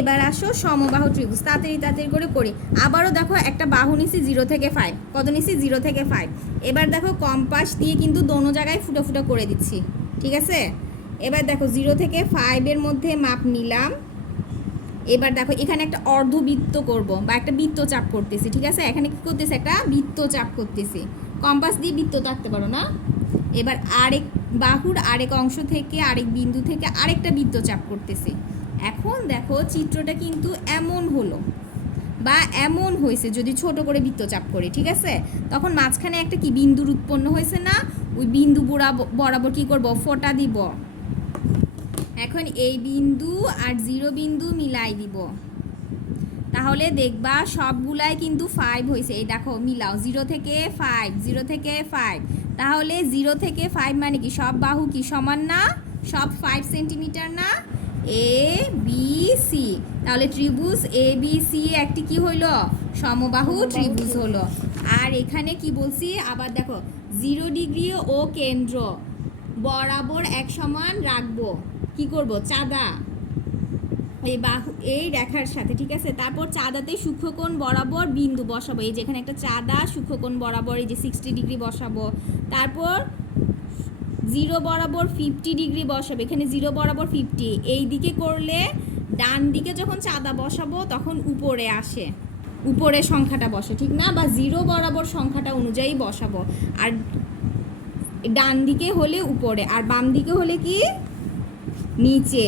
এবার আসো সমবাহু ত্রিভুজ, তাড়াতাড়ি তাড়াতাড়ি করে করি আবারও দেখো একটা বাহু নিছি জিরো থেকে ফাইভ কত নিছি জিরো থেকে ফাইভ এবার দেখো কম্পাস দিয়ে কিন্তু দোনো জায়গায় ফুটো ফুটো করে দিচ্ছি। ঠিক আছে? এবার দেখো জিরো থেকে ফাইভের মধ্যে মাপ নিলাম। এবার দেখো এখানে একটা অর্ধবৃত্ত করব বা একটা বৃত্ত চাপ করতেছি, ঠিক আছে? এখানে কি করতেছি? একটা বৃত্ত চাপ করতেছি। কম্পাস দিয়ে বৃত্ত আঁকতে পারো না? এবার আরেক বাহুর আরেক অংশ থেকে আরেক বিন্দু থেকে আরেকটা বৃত্ত চাপ করতেছি। এখন দেখো চিত্রটা কিন্তু এমন হলো বা এমন হয়েছে যদি ছোট করে বৃত্তচাপ করে, ঠিক আছে? তখন মাঝখানে একটা কি বিন্দুর উৎপন্ন হয়েছে না? ওই বিন্দু বরাবর কি করব? ফোঁটা দিব। এখন এই বিন্দু আর জিরো বিন্দু মিলাই দিব। তাহলে দেখবা সবগুলাই কিন্তু ফাইভ হয়েছে এই দেখো মিলাও জিরো থেকে ফাইভ জিরো থেকে ফাইভ তাহলে জিরো থেকে ফাইভ মানে কি? সব বাহু কি সমান না? সব ফাইভ সেন্টিমিটার না? এ বি সি তাহলে ত্রিভুজ এ বি সি একটি কি হইল? সমবাহু ত্রিভুজ হলো। আর এখানে কি বলছি? আবার দেখো জিরো ডিগ্রি ও কেন্দ্র বরাবর এক সমান রাখব। কি করব? চাঁদা। এই বাহু, এই রেখার সাথে, ঠিক আছে? তারপর চাঁদাতে সূক্ষ্মকোণ বরাবর বিন্দু বসাবো। এই যেখানে একটা চাঁদা সূক্ষ্মকোণ বরাবর, এই যে সিক্সটি ডিগ্রি বসাবো। তারপর জিরো বরাবর ফিফটি ডিগ্রি বসাবো। এখানে জিরো বরাবর ফিফটি এই দিকে করলে ডান দিকে যখন চাঁদা বসাবো, তখন উপরে আসে। উপরে সংখ্যাটা বসে, ঠিক না? বা জিরো বরাবর সংখ্যাটা অনুযায়ী বসাবো। আর ডান দিকে হলে উপরে, আর বাম দিকে হলে কি? নিচে।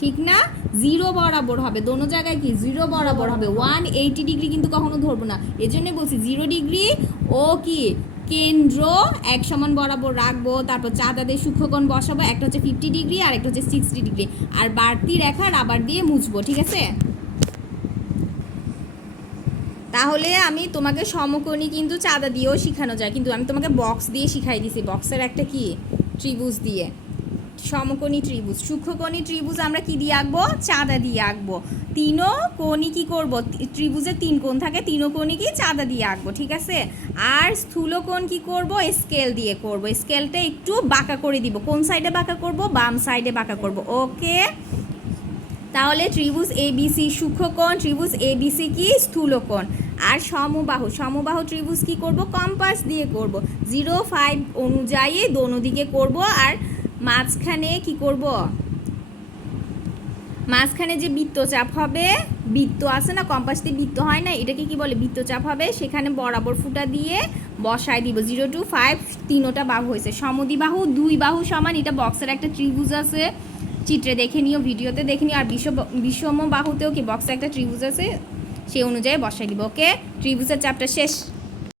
ঠিক না? জিরো বরাবর হবে। দোনো জায়গায় কি? জিরো বরাবর হবে। ওয়ান এইটি ডিগ্রি কিন্তু কখনো ধরবো না। এই জন্যই বলছি জিরো ডিগ্রি ও কি? কেন্দ্র এক সমান বরাবর রাখব, তারপর চাঁদাদের সূক্ষ্মকোণ বসাবো, একটা হচ্ছে ফিফটি ডিগ্রি আর একটা হচ্ছে সিক্সটি ডিগ্রি আর বাড়তি রেখা রাবার দিয়ে মুছবো, ঠিক আছে? তাহলে আমি তোমাকে সমকোণী কিন্তু চাঁদা দিয়েও শেখানো যায়, কিন্তু আমি তোমাকে বক্স দিয়ে শিখাই দিছি। বক্সের একটা কি? ত্রিভুজ দিয়ে। সমকোণী ত্রিভুজ। সূক্ষ্মকোণী ত্রিভুজ আমরা কি দিয়ে আঁকবো? চাঁদা দিয়ে আঁকবো। তিনও কোণই কি করব? ত্রিভুজের তিন কোণ থাকে, তিনও কোণই কি চাঁদা দিয়ে আঁকবো, ঠিক আছে? আর স্থূলকোণ কি করব? স্কেল দিয়ে করব। স্কেলটা একটু বাঁকা করে দিব। কোন সাইডে বাঁকা করব? বাম সাইডে বাঁকা করব। ওকে? তাহলে ত্রিভুজ এবিসি সূক্ষ্মকোণ, ত্রিভুজ এবিসি কি? স্থূলকোণ। আর সমবাহু সমবাহু ত্রিভুজ কি করব? কম্পাস দিয়ে করব। জিরো ফাইভ অনুযায়ী দোনো দিকে করব। আর মাঝখানে কি করব? মাঝখানে যে বৃত্তচাপ হবে, বৃত্ত আছে না, কম্পাস দিয়ে বৃত্ত হয় না, এটাকে কি বলে বৃত্তচাপ হবে? সেখানে বরাবর ফুটা দিয়ে বসায় দিব। জিরো টু ফাইভ তিনোটা বাহু হয়েছে। সমদিবাহু দুই বাহু সমান, এটা বক্সের একটা ত্রিভুজ আছে। চিত্রে দেখে নিও, ভিডিওতে দেখে নিও। আর বিশ্ব বিষম বাহুতেও কি বক্সে একটা ত্রিভুজ আছে? সেই অনুযায়ী বসাই দিব ওকে ত্রিভুজের চাপটা শেষ।